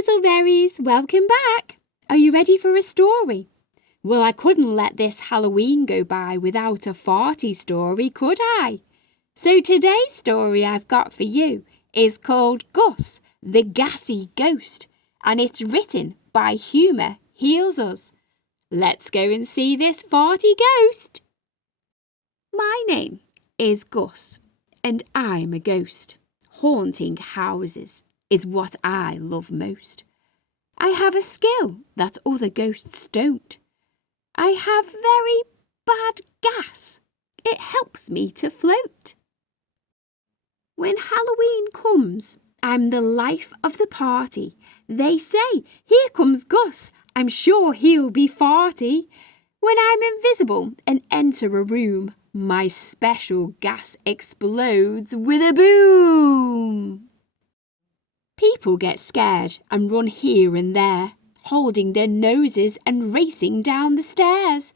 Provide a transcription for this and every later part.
little berries, welcome back. Are you ready for a story? Well, I couldn't let this Halloween go by without a farty story, could I? So today's story I've got for you is called Gus the Gassy Ghost, and it's written by Humour Heals Us. Let's go and see this farty ghost. My name is Gus, and I'm a ghost. Haunting houses is what I love most. I have a skill that other ghosts don't. I have very bad gas. It helps me to float. When Halloween comes, I'm the life of the party. They say, here comes Gus, I'm sure he'll be farty. When I'm invisible and enter a room, my special gas explodes with a boom. People get scared and run here and there, holding their noses and racing down the stairs.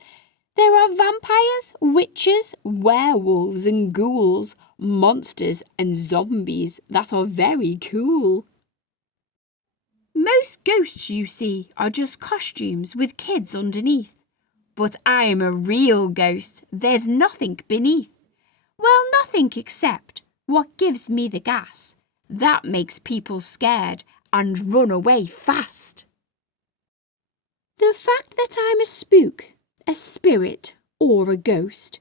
There are vampires, witches, werewolves and ghouls, monsters and zombies that are very cool. Most ghosts you see are just costumes with kids underneath. But I am a real ghost, there's nothing beneath. Well, nothing except what gives me the gas. That makes people scared and run away fast. The fact that I'm a spook, a spirit or a ghost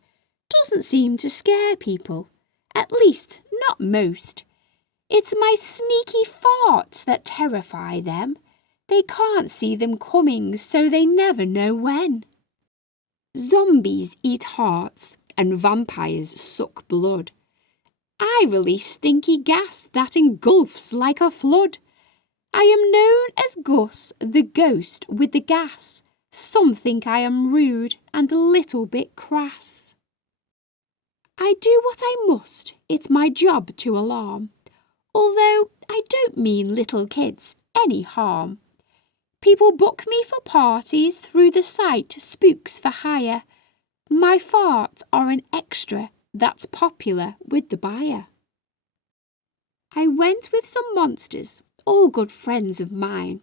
doesn't seem to scare people, at least not most. It's my sneaky farts that terrify them. They can't see them coming, so they never know when. Zombies eat hearts and vampires suck blood. I release stinky gas that engulfs like a flood. I am known as Gus the Ghost with the gas. Some think I am rude and a little bit crass. I do what I must, it's my job to alarm, although I don't mean little kids any harm. People book me for parties through the site Spooks for Hire. My farts are an extra that's popular with the buyer. I went with some monsters, all good friends of mine.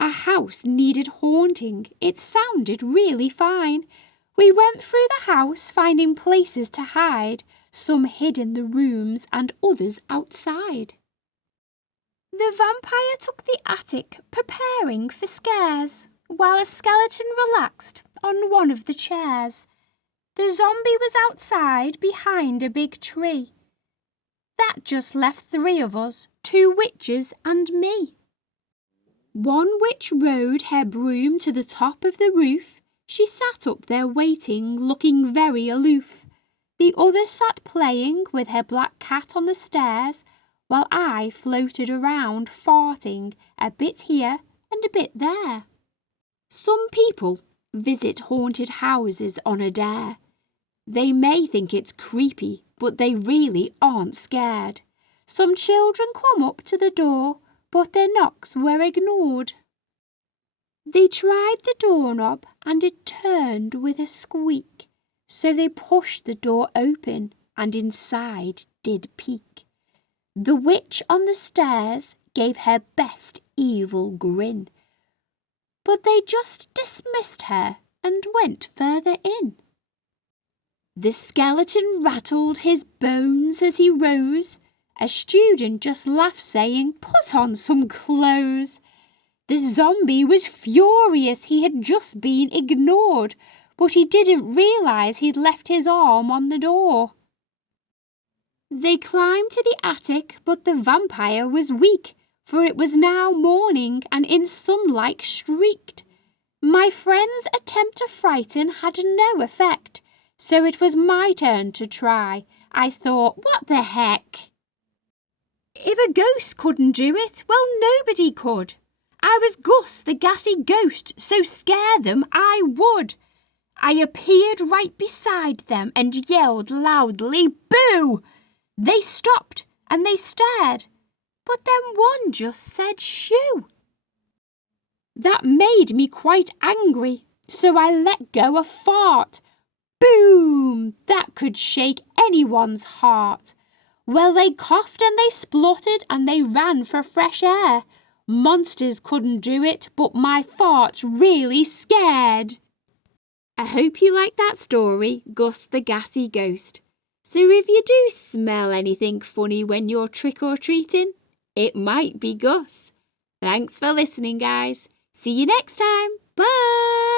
A house needed haunting, it sounded really fine. We went through the house finding places to hide, some hid in the rooms and others outside. The vampire took the attic, preparing for scares, while a skeleton relaxed on one of the chairs. The zombie was outside behind a big tree. That just left 3 of us, 2 witches and me. One witch rode her broom to the top of the roof. She sat up there waiting, looking very aloof. The other sat playing with her black cat on the stairs, while I floated around farting a bit here and a bit there. Some people visit haunted houses on a dare. They may think it's creepy, but they really aren't scared. Some children come up to the door, but their knocks were ignored. They tried the doorknob and it turned with a squeak, so they pushed the door open and inside did peek. The witch on the stairs gave her best evil grin, but they just dismissed her and went further in. The skeleton rattled his bones as he rose. A student just laughed, saying, "Put on some clothes." The zombie was furious, he had just been ignored, but he didn't realise he'd left his arm on the door. They climbed to the attic, but the vampire was weak, for it was now morning and in sunlight streaked. My friend's attempt to frighten had no effect, so it was my turn to try. I thought, what the heck? If a ghost couldn't do it, well, nobody could. I was Gus the Gassy Ghost, so scare them I would. I appeared right beside them and yelled loudly, "Boo!" They stopped and they stared, but then one just said shoo. That made me quite angry, so I let go a fart. Boom! That could shake anyone's heart. Well, they coughed and they spluttered and they ran for fresh air. Monsters couldn't do it, but my fart's really scared. I hope you like that story, Gus the Gassy Ghost. So if you do smell anything funny when you're trick-or-treating, it might be Gus. Thanks for listening, guys. See you next time. Bye!